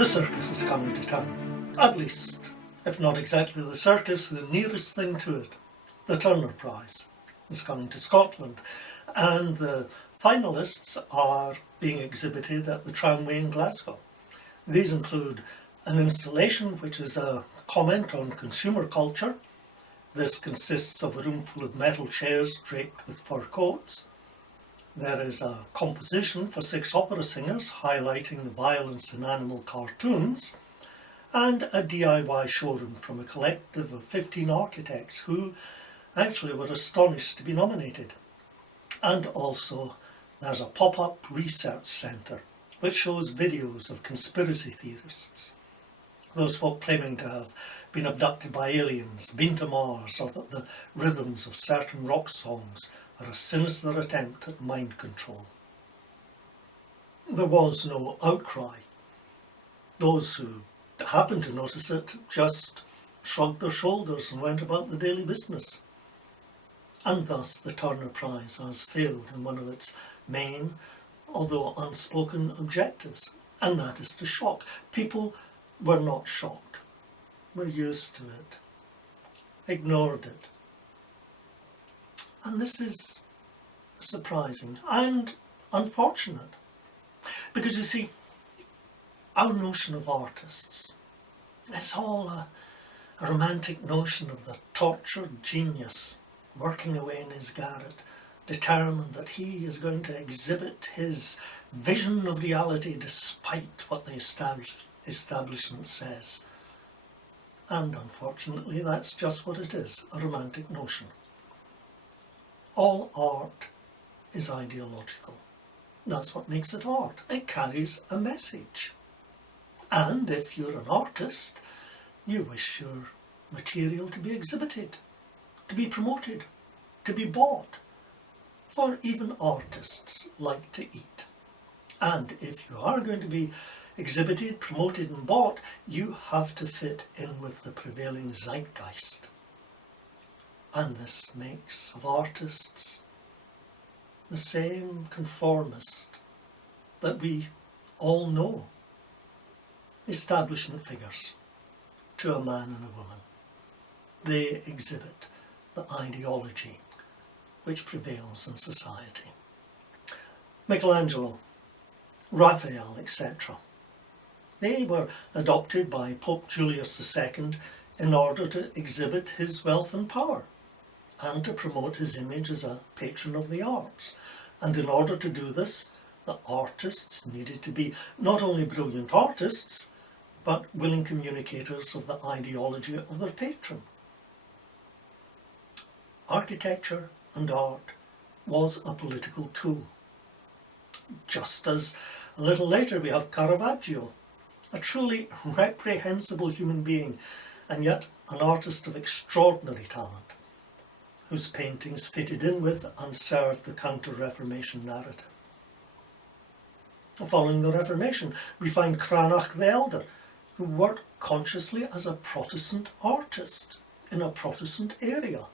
The circus is coming to town. At least, if not exactly the circus, the nearest thing to it. The Turner Prize is coming to Scotland, and the finalists are being exhibited at the Tramway in Glasgow. These include an installation which is a comment on consumer culture. This consists of a room full of metal chairs draped with fur coats. There is a composition for 6 opera singers highlighting the violence in animal cartoons, and a DIY showroom from a collective of 15 architects who actually were astonished to be nominated. And also there's a pop-up research centre which shows videos of conspiracy theorists. Those folk claiming to have been abducted by aliens, been to Mars, or that the rhythms of certain rock songs are a sinister attempt at mind control. There was no outcry. Those who happened to notice it just shrugged their shoulders and went about the daily business. And thus the Turner Prize has failed in one of its main, although unspoken, objectives, and that is to shock. People were not shocked, were used to it, ignored it. And this is surprising and unfortunate, because you see, our notion of artists is all a romantic notion of the tortured genius working away in his garret, determined that he is going to exhibit his vision of reality despite what the establishment says. And unfortunately, that's just what it is, a romantic notion. All art is ideological. That's what makes it art. It carries a message. And if you're an artist, you wish your material to be exhibited, to be promoted, to be bought. For even artists like to eat. And if you are going to be exhibited, promoted and bought, you have to fit in with the prevailing zeitgeist. And this makes of artists the same conformist that we all know. Establishment figures to a man and a woman. They exhibit the ideology which prevails in society. Michelangelo, Raphael, etc. They were adopted by Pope Julius II in order to exhibit his wealth and power, and to promote his image as a patron of the arts. And in order to do this, the artists needed to be not only brilliant artists, but willing communicators of the ideology of their patron. Architecture and art was a political tool. Just as a little later we have Caravaggio, a truly reprehensible human being, and yet an artist of extraordinary talent, whose paintings fitted in with and served the Counter-Reformation narrative. Following the Reformation, we find Cranach the Elder, who worked consciously as a Protestant artist in a Protestant area.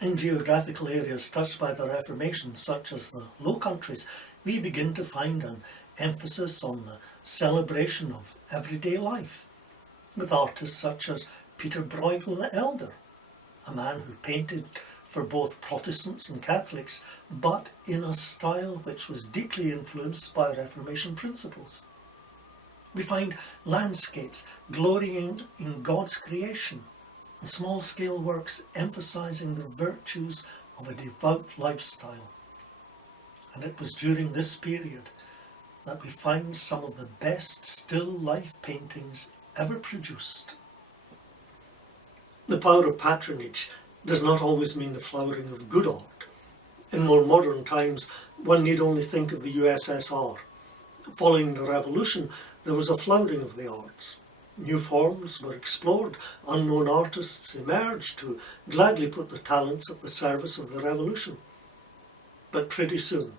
In geographical areas touched by the Reformation, such as the Low Countries, we begin to find an emphasis on the celebration of everyday life, with artists such as Peter Bruegel the Elder, a man who painted for both Protestants and Catholics, but in a style which was deeply influenced by Reformation principles. We find landscapes glorying in God's creation, and small-scale works emphasising the virtues of a devout lifestyle. And it was during this period that we find some of the best still life paintings ever produced. The power of patronage does not always mean the flowering of good art. In more modern times, one need only think of the USSR. Following the revolution, there was a flowering of the arts. New forms were explored, unknown artists emerged to gladly put their talents at the service of the revolution. But pretty soon,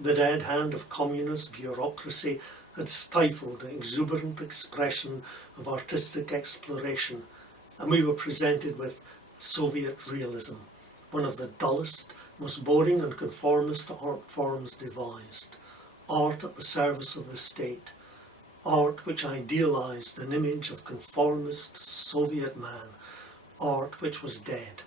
the dead hand of communist bureaucracy had stifled the exuberant expression of artistic exploration, and we were presented with Soviet realism, one of the dullest, most boring and conformist art forms devised, art at the service of the state, art which idealized an image of conformist Soviet man, art which was dead,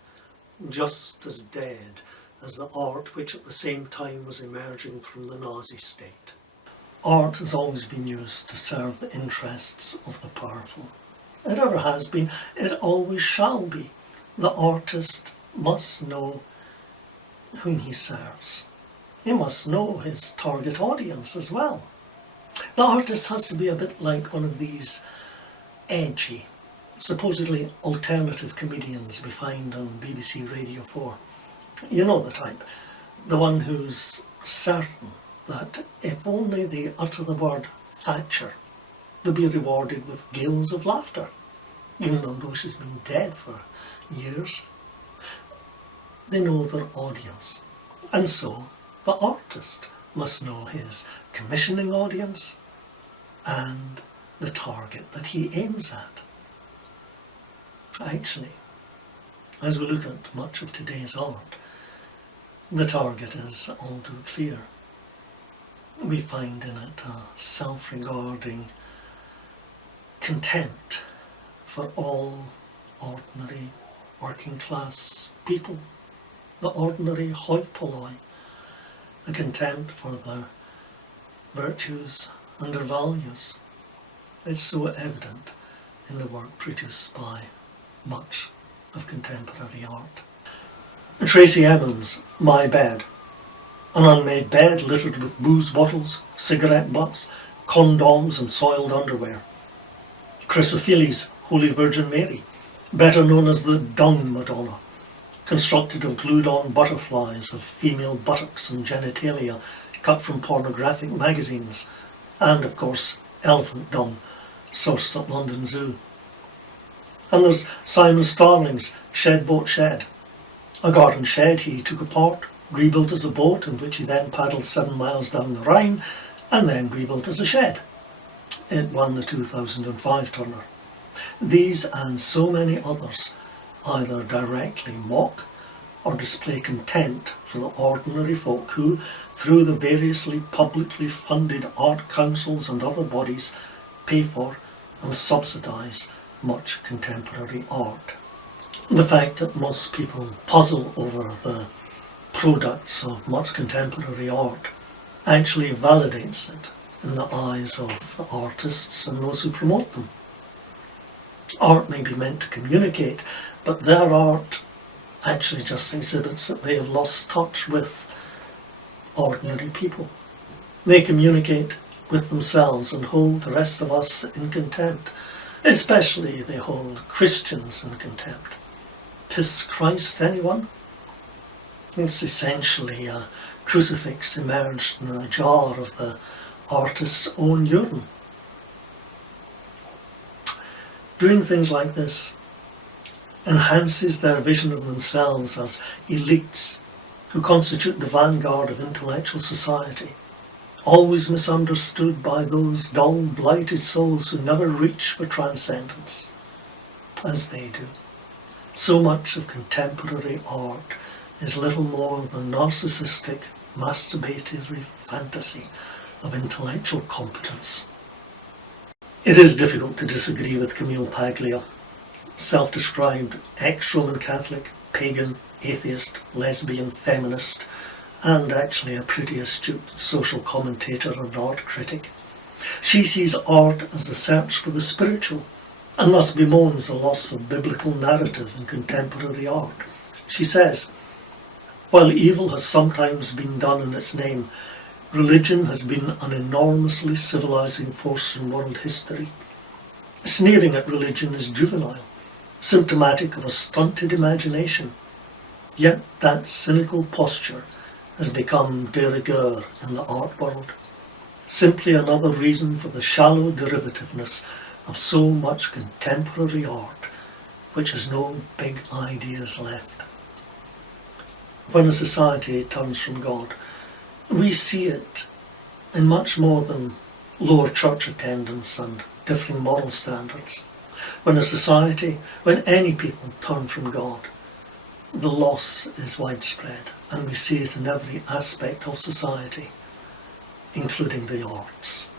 just as dead as the art which at the same time was emerging from the Nazi state. Art has always been used to serve the interests of the powerful. It ever has been, it always shall be. The artist must know whom he serves. He must know his target audience as well. The artist has to be a bit like one of these edgy, supposedly alternative comedians we find on BBC Radio 4. You know the type. The one who's certain that if only they utter the word Thatcher, they'll be rewarded with gales of laughter, even though she's been dead for years. They know their audience. And so the artist must know his commissioning audience and the target that he aims at. Actually, as we look at much of today's art, the target is all too clear. We find in it a self-regarding contempt for all ordinary working class people, the ordinary hoi polloi, a contempt for their virtues and their values. It's so evident in the work produced by much of contemporary art. Tracey Emin's My Bed, an unmade bed littered with booze bottles, cigarette butts, condoms and soiled underwear. Chrysophili's Holy Virgin Mary, better known as the Dung Madonna, constructed of glued-on butterflies of female buttocks and genitalia cut from pornographic magazines, and of course elephant dung, sourced at London Zoo. And there's Simon Starling's Shed Boat Shed, a garden shed he took apart, rebuilt as a boat in which he then paddled 7 miles down the Rhine, and then rebuilt as a shed. It won the 2005 Turner. These and so many others either directly mock or display contempt for the ordinary folk who, through the variously publicly funded art councils and other bodies, pay for and subsidise much contemporary art. The fact that most people puzzle over the products of much contemporary art actually validates it in the eyes of the artists and those who promote them. Art may be meant to communicate, but their art actually just exhibits that they have lost touch with ordinary people. They communicate with themselves and hold the rest of us in contempt. Especially they hold Christians in contempt. Piss Christ, anyone? It's essentially a crucifix immersed in a jar of the artist's own urine. Doing things like this enhances their vision of themselves as elites who constitute the vanguard of intellectual society, always misunderstood by those dull, blighted souls who never reach for transcendence, as they do. So much of contemporary art is little more than narcissistic, masturbatory fantasy of intellectual competence. It is difficult to disagree with Camille Paglia, self-described ex-Roman Catholic, pagan, atheist, lesbian, feminist, and actually a pretty astute social commentator and art critic. She sees art as a search for the spiritual, and thus bemoans the loss of biblical narrative in contemporary art. She says, while evil has sometimes been done in its name, religion has been an enormously civilizing force in world history. Sneering at religion is juvenile, symptomatic of a stunted imagination. Yet that cynical posture has become de rigueur in the art world, simply another reason for the shallow derivativeness of so much contemporary art, which has no big ideas left. When a society turns from God, we see it in much more than lower church attendance and differing moral standards. When a society, when any people turn from God, the loss is widespread, and we see it in every aspect of society, including the arts.